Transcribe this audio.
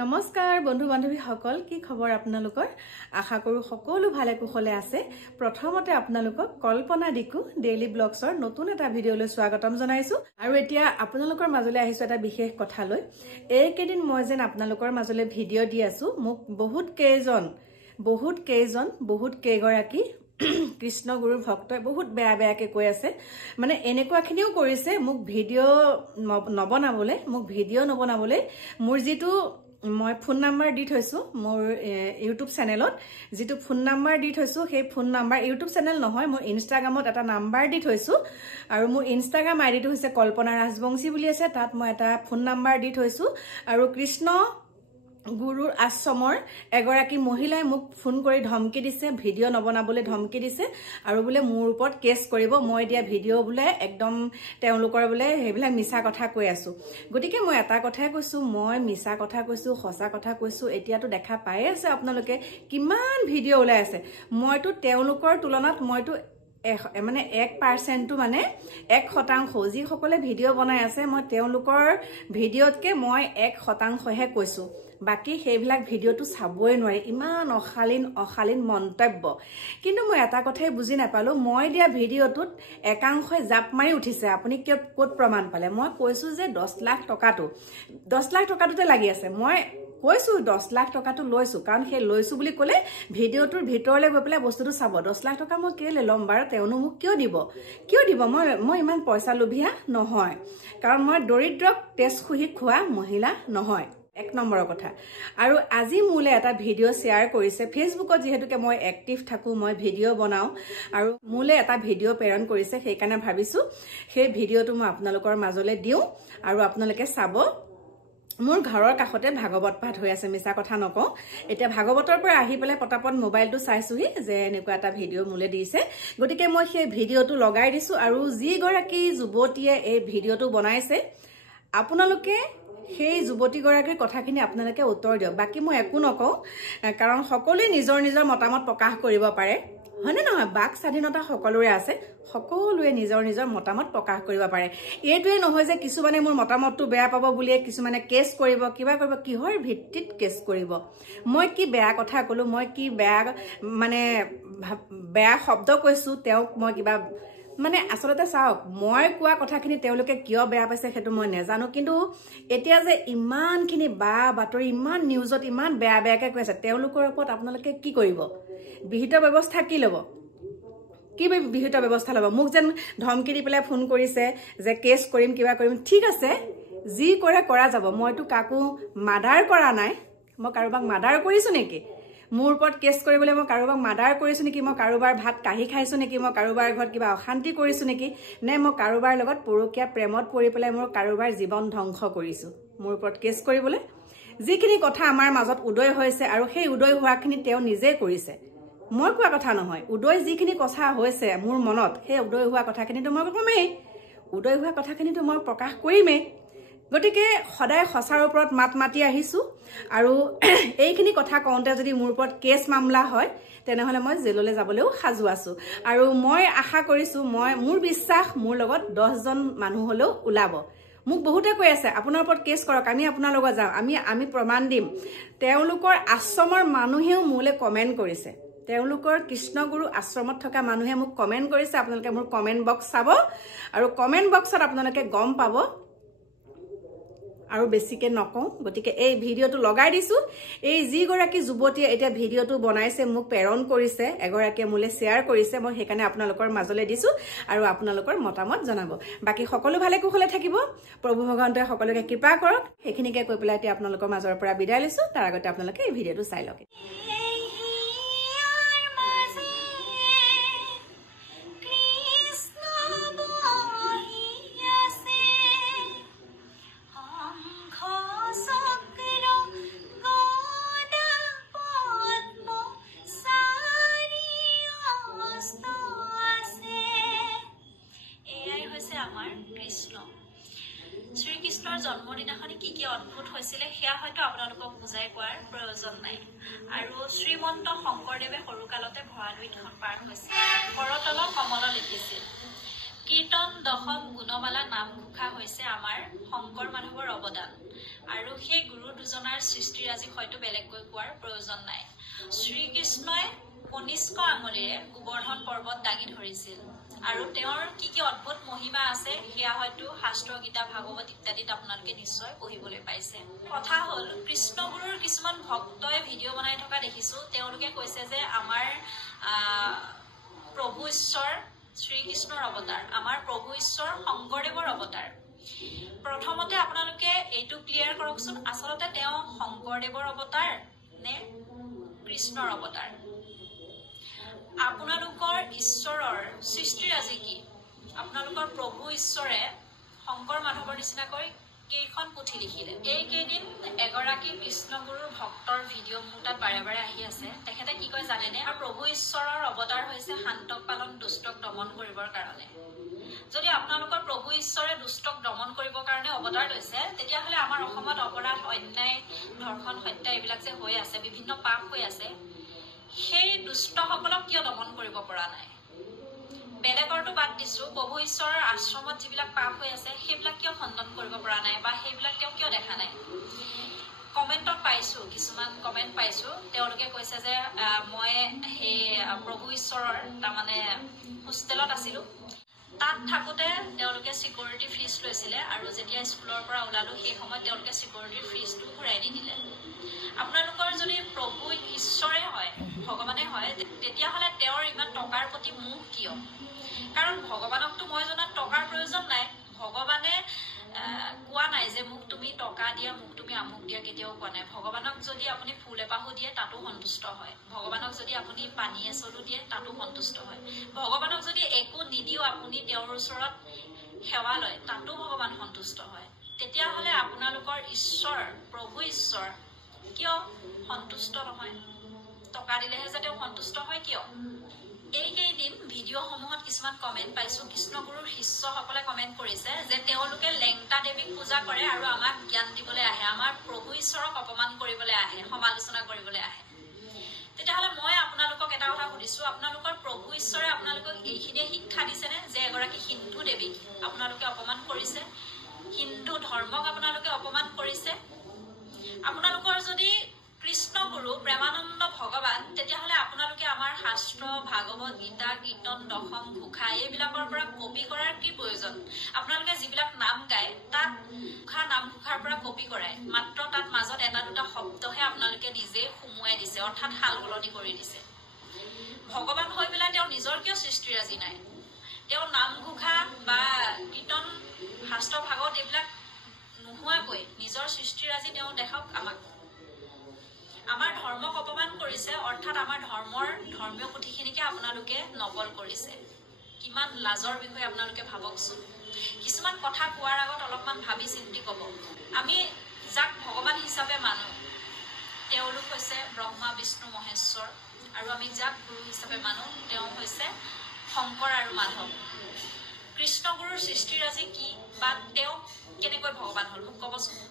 নমস্কাৰ বন্ধু বান্ধৱী সকল কি খবৰ আপোনালোকৰ আশা কৰো সকলো ভালে কুশলে আছে প্ৰথমতে আপোনালোকক কল্পনা দিকু ডেইলি ব্লগছৰ নতুন এটা ভিডিঅলৈ স্বাগতম জনাইছো আৰু এতিয়া আপোনালোকৰ মাজলৈ আহিছো এটা বিশেষ কথা লৈ এই কেদিন মই যেন আপোনালোকৰ মাজলৈ ভিডিঅ' দি আছো মোক বহুত কেইগৰাকী কৃষ্ণ গুৰুৰ ভক্তই বহুত বেয়াকে কৈ আছে মানে এনেকুৱাখিনিও কৰিছে মোক ভিডিঅ' নবনাবলৈ মোৰ যেটো মই ফোন নাম্বাৰ দি থৈছো মোৰ ইউটিউব চেনেলত যেটো ফোন নাম্বাৰ দি থৈছো সেই ফোন নাম্বাৰ ইউটিউব চেনেল নহয় মোৰ ইনষ্টাগ্ৰামত এটা নাম্বাৰ দি থৈছো আৰু মোৰ ইনষ্টাগ্ৰাম আইডিটো হৈছে কল্পনা ৰাজবংশী বুলি আছে তাত মই এটা ফোন নাম্বাৰ দি থৈছো আৰু কৃষ্ণ গুৰুৰ আশ্ৰমৰ এগৰাকী মহিলাই মোক ফোন কৰি ধমকি দিছে ভিডিঅ' নবনাবলৈ ধমকি দিছে আৰু বোলে মোৰ ওপৰত কেছ কৰিব মই দিয়া ভিডিঅ' বোলে একদম তেওঁলোকৰ বোলে হেবিলাক মিছা কথা কৈ আছো গতিকে মই এটা কথাই কৈছো মই মিছা কথা কৈছো সঁচা কথা কৈছো এতিয়াতো দেখা পাই আছে আপোনালোকে কিমান ভিডিঅ' ওলাই আছে মইতো তেওঁলোকৰ তুলনাত মইতো মানে 1% মানে 1% যি সকলে ভিডিঅ' বনাই আছে মই তেওঁলোকৰ ভিডিঅ'তকে মই 1% হে কৈছো বাকি সেইবিলাক ভিডিঅ'টো চাবই নোৱাৰি ইমান অশালীন মন্তব্য কিন্তু মই এটা কথাই বুজি নাপালো মই দিয়া ভিডিঅ'টোত একাংশই জাপ মাৰি উঠিছে আপুনি ক'ত প্ৰমাণ পালে মই কৈছো যে 10 লাখ টকাটোতে লাগি আছে মই কৈছো 10 লাখ টকাটো লৈছো কাৰণ সেই লৈছো বুলি ক'লে ভিডিঅ'টোৰ ভিতৰলৈ গৈ পেলাই বস্তুটো চাব 10 লাখ টকা মই কেলে লম বাৰু তেওঁনো মোক কিয় দিব মই ইমান পইচা লোভিয়া নহয় কাৰণ মই দৰিদ্ৰক তেজ খুহি খোৱা মহিলা নহয় এক নম্বৰৰ কথা আৰু আজি মোলে এটা ভিডিঅ' শ্বেয়াৰ কৰিছে ফেচবুকত যেহেতুকে মই এক্টিভ থাকো মই ভিডিঅ' বনাও আৰু মোলে এটা ভিডিঅ' প্ৰেৰণ কৰিছে সেইকাৰণে ভাবিছো সেই ভিডিঅ'টো মই আপোনালোকৰ মাজলৈ দিও আৰু আপোনালোকে চাব মোৰ ঘৰৰ কাষতে ভাগৱত পাঠ হৈ আছে মিছা কথা নকওঁ এতিয়া ভাগৱতৰ পৰা আহি পেলাই পটাপট মোবাইলটো চাইছোহি যে এনেকুৱা এটা ভিডিঅ' মোলে দিছে গতিকে মই সেই ভিডিঅ'টো লগাই দিছো আৰু যি গৰাকী যুৱতীয়ে এই ভিডিঅ'টো বনাইছে আপোনালোকে সেই যুৱতী গৰাকীৰ কথাখিনি আপোনালোকে উত্তৰ দিয়ক বাকি মই একো নকওঁ কাৰণ সকলোৱে নিজৰ মতামত প্ৰকাশ কৰিব পাৰে হয়নে নহয় বাক স্বাধীনতা সকলোৰে আছে সকলোৱে নিজৰ মতামত প্ৰকাশ কৰিব পাৰে এইটোৱে নহয় যে কিছুমানে মোৰ মতামতটো বেয়া পাব বুলি কিছুমানে কেছ কৰিব কিবা কৰিব কিহৰ ভিত্তিত কেছ কৰিব মই কি বেয়া কথা কলো মই কি বেয়া শব্দ কৈছো তেওঁক মই কিবা মানে আসলতে চাওক মই কোৱা কথাখিনি তেওঁলোকে কিয় বেয়া পাইছে হেতু মই নেজানো কিন্তু এতিয়া যে ইমানখিনি বাতৰি ইমান নিউজত ইমান বেয়াকে কৈছে তেওঁলোকৰ ওপৰত আপোনালোকে কি কৰিব বিহিত ব্যৱস্থা কি ল'ব বিহিত ব্যৱস্থা ল'ব মোক যেন ধমকি দি পেলাই ফোন কৰিছে যে কেছ কৰিম কিবা কৰিম ঠিক আছে যি কৰা যাব মইতো কাকো মাৰ্ডাৰ কৰা নাই মই কাৰোবাক মাৰ্ডাৰ কৰিছো নেকি মোৰ ওপৰত কেছ কৰিবলৈ মই কাৰোবাক মাৰ্ডাৰ কৰিছো নেকি মই কাৰোবাৰ ভাত কাঢ়ি খাইছো নেকি মই কাৰোবাৰ ঘৰত কিবা অশান্তি কৰিছো নেকি নে মই কাৰোবাৰ লগত পৰকীয়া প্ৰেমত পৰি পেলাই মই কাৰোবাৰ জীৱন ধ্বংস কৰিছো মোৰ ওপৰত কেছ কৰিবলৈ যিখিনি কথা আমাৰ মাজত উদয় হৈছে আৰু সেই উদয় হোৱাখিনি তেওঁ নিজে কৰিছে মই কোৱা কথা নহয় উদয় যিখিনি কথা হৈছে মোৰ মনত সেই উদয় হোৱা কথাখিনিতো মই কমেই উদয় হোৱা কথাখিনিতো মই প্ৰকাশ কৰিমেই গতিকে সদায় সঁচাৰ ওপৰত মাতি আহিছো আৰু এইখিনি কথা কওঁতে যদি মোৰ ওপৰত কেছ মামলা হয় তেনেহলে মই জেললৈ যাবলৈও সাজু আছো আৰু মই আশা কৰিছো মোৰ বিশ্বাস মোৰ লগত 10 জন মানুহ হলেও ওলাব মোক বহুতে কৈ আছে আপোনাৰ ওপৰত কেছ কৰক আমি আপোনাৰ লগত যাম আমি প্ৰমাণ দিম তেওঁলোকৰ আশ্ৰমৰ মানুহেও মোলে কমেন্ট কৰিছে তেওঁলোকৰ কৃষ্ণগুৰু আশ্ৰমত থকা মানুহে মোক কমেন্ট কৰিছে আপোনালোকে মোৰ কমেন্ট বক্স চাব আৰু কমেন্ট বক্সত আপোনালোকে গম পাব আৰু বেছিকে নকওঁ গতিকে এই ভিডিঅ'টো লগাই দিছো এই যি গৰাকী যুৱতীয়ে এটা ভিডিঅ'টো বনাইছে মোক প্ৰেৰণ কৰিছে এগৰাকীয়ে মোলে শ্বেয়াৰ কৰিছে মই সেইকাৰণে আপোনালোকৰ মাজলৈ দিছো আৰু আপোনালোকৰ মতামত জনাব বাকি সকলো ভালে কুশলে থাকিব প্ৰভু ভগৱন্তই সকলোকে কৃপা কৰক সেইখিনিকে কৈ পেলাই এতিয়া আপোনালোকৰ মাজৰ পৰা বিদায় লৈছো তাৰ আগতে আপোনালোকে এই ভিডিঅ'টো চাই লওক শ্ৰীকৃষ্ণৰ জন্মদিনাখনি কি অদ্ভুত হৈছিলে সেয়া হয়তো আপোনালোকক বুজাই কোৱাৰ প্ৰয়োজন নাই আৰু শ্ৰীমন্ত শংকৰদেৱে সৰুকালতে ভৰালুইখন পাৰ হৈছিল কৰতল কমল লিখিছিল কীৰ্তন দশম গুণমালা নামঘোষা হৈছে আমাৰ শংকৰ মাধৱৰ অৱদান আৰু সেই গুৰু দুজনাৰ সৃষ্টিৰাজি হয়তো বেলেগকৈ কোৱাৰ প্ৰয়োজন নাই। শ্ৰীকৃষ্ণই কনিষ্ক আঙুলিৰে গোবৰ্ধন পৰ্বত দাঙি ধৰিছিল আৰু তেওঁৰ কি কি অদ্ভুত মহিমা আছে সেয়া হয়তো শাস্ত্ৰ গীতা ভাগৱত ইত্যাদিত আপোনালোকে নিশ্চয় পঢ়িবলৈ পাইছে। কথা হ'ল কৃষ্ণগুৰুৰ কিছুমান ভক্তই ভিডিঅ' বনাই থকা দেখিছো। তেওঁলোকে কৈছে যে আমাৰ প্ৰভু ঈশ্বৰ শ্ৰীকৃষ্ণৰ অৱতাৰ, আমাৰ প্ৰভু ঈশ্বৰ শংকৰদেৱৰ অৱতাৰ। প্ৰথমতে আপোনালোকে এইটো ক্লিয়াৰ কৰকচোন, আচলতে তেওঁ শংকৰদেৱৰ অৱতাৰ নে কৃষ্ণৰ অৱতাৰ? আপোনালোকৰ ঈশ্বৰৰ সৃষ্টিৰাজি কি? আপোনালোকৰ প্ৰভু ঈশ্বৰে শংকৰ মাধৱৰ নিচিনাকৈ কেইখন পুথি লিখিলে? এইকেইদিন এগৰাকী কৃষ্ণগুৰুৰ ভক্তৰ ভিডিঅ' মোৰ তাত বাৰে বাৰে আহি আছে। তেখেতে কি কয় জানেনে? আৰু প্ৰভু ঈশ্বৰৰ অৱতাৰ হৈছে শান্তক পালন, দুষ্টক দমন কৰিবৰ কাৰণে। যদি আপোনালোকৰ প্ৰভু ঈশ্বৰে দুষ্টক দমন কৰিবৰ কাৰণে অৱতাৰ লৈছে, তেতিয়াহ'লে আমাৰ অসমত অপৰাধ, অন্যায়, ধৰ্ষণ, হত্যা এইবিলাক যে হৈ আছে, বিভিন্ন পাপ হৈ আছে, সেই দুষ্টসকলক কিয় দমন কৰিব পৰা নাই? বেলেগৰটো বাদ দিছো, প্ৰভু ঈশ্বৰৰ আশ্ৰমত যিবিলাক পাপ হৈ আছে সেইবিলাক কিয় খণ্ডন কৰিব পৰা নাই বা সেইবিলাক তেওঁ কিয় দেখা নাই? কমেণ্টত পাইছো, কিছুমান কমেণ্ট পাইছো, তেওঁলোকে কৈছে যে মই সেই প্ৰভু ঈশ্বৰৰ তাৰমানে হোষ্টেলত আছিলো, তাত থাকোতে তেওঁলোকে চিকিউৰিটি ফিজ লৈছিলে আৰু যেতিয়া স্কুলৰ পৰা ওলালো সেই সময়ত তেওঁলোকে চিকিউৰিটিৰ ফিজটো ঘূৰাই দি দিলে। আপোনালোকৰ যদি প্ৰভু ঈশ্বৰে হয়, ভগৱানে হয়, তেতিয়াহ'লে তেওঁৰ ইমান টকাৰ প্ৰতি মোহ কিয়? কাৰণ ভগৱানকতো মই জনাত টকাৰ প্ৰয়োজন নাই। ভগৱানে কোৱা নাই যে মোক তুমি টকা দিয়া, মোক তুমি আমুক দিয়া, কেতিয়াও কোৱা নাই। ভগৱানক যদি আপুনি ফুল এপাহো দিয়ে তাতো সন্তুষ্ট হয়। ভগৱানক যদি আপুনি পানী এচলো দিয়ে তাতো সন্তুষ্ট হয়। ভগৱানক যদি একো নিদিও আপুনি তেওঁৰ ওচৰত সেৱা লয় তাতো ভগৱান সন্তুষ্ট হয়। তেতিয়াহ'লে আপোনালোকৰ ঈশ্বৰ, প্ৰভু ঈশ্বৰ কিয় সন্তুষ্ট নহয়? টকা দিলেহে যে তেওঁ সন্তুষ্ট হয় কিয়? এইকেইদিন ভিডিঅ'সমূহত কিছুমান কমেণ্ট পাইছো, কৃষ্ণগুৰুৰ শিষ্যসকলে কমেণ্ট কৰিছে যে তেওঁলোকে লেংটা দেৱীক পূজা কৰে আৰু আমাক জ্ঞান দিবলৈ আহে, আমাৰ প্ৰভু ঈশ্বৰক অপমান কৰিবলৈ আহে, সমালোচনা কৰিবলৈ আহে। তেতিয়াহ'লে মই আপোনালোকক এটা কথা সুধিছো, আপোনালোকৰ প্ৰভু ঈশ্বৰে আপোনালোকক এইখিনিয়ে শিক্ষা দিছেনে যে এগৰাকী হিন্দু দেৱীক আপোনালোকে অপমান কৰিছে, হিন্দু ধৰ্মক আপোনালোকে অপমান কৰিছে? আপোনালোকৰ যদি কৃষ্ণগুৰু প্ৰেমানন্দ ভগৱান, তেতিয়াহ'লে আপোনালোকে আমাৰ শাস্ত্ৰ, ভাগৱত গীতা, কীৰ্তন দশম ঘোষা এইবিলাকৰ পৰা কপি কৰাৰ কি প্ৰয়োজন? আপোনালোকে যিবিলাক নাম গায় তাত নামঘোষাৰ পৰা কপি কৰাই, মাত্ৰ তাত মাজত এটা দুটা শব্দহে আপোনালোকে নিজেই সুমুৱাই দিছে, অৰ্থাৎ সাল সলনি কৰি দিছে। ভগৱান হৈ পেলাই তেওঁ নিজৰ কিয় সৃষ্টিৰাজি নাই? তেওঁ নামঘোষা বা কীৰ্তন, শাস্ত্ৰ, ভাগৱত এইবিলাক নোহোৱাকৈ নিজৰ সৃষ্টিৰাজি তেওঁ দেখাওক আমাক। আমাৰ ধৰ্মক অপমান কৰিছে, অৰ্থাৎ আমাৰ ধৰ্মীয় পুথিখিনিকে আপোনালোকে নকল কৰিছে। কিমান লাজৰ বিষয়ে আপোনালোকে ভাবকচোন। কিছুমান কথা কোৱাৰ আগত অলপমান ভাবি চিন্তি ক'ব। আমি যাক ভগৱান হিচাপে মানো তেওঁলোক হৈছে ব্ৰহ্মা, বিষ্ণু, মহেশ্বৰ, আৰু আমি যাক গুৰু হিচাপে মানো তেওঁ হৈছে শংকৰ আৰু মাধৱ। কৃষ্ণগুৰুৰ সৃষ্টিৰাজি কি বা তেওঁ কেনেকৈ ভগৱান হ'ল মোক ক'বচোন।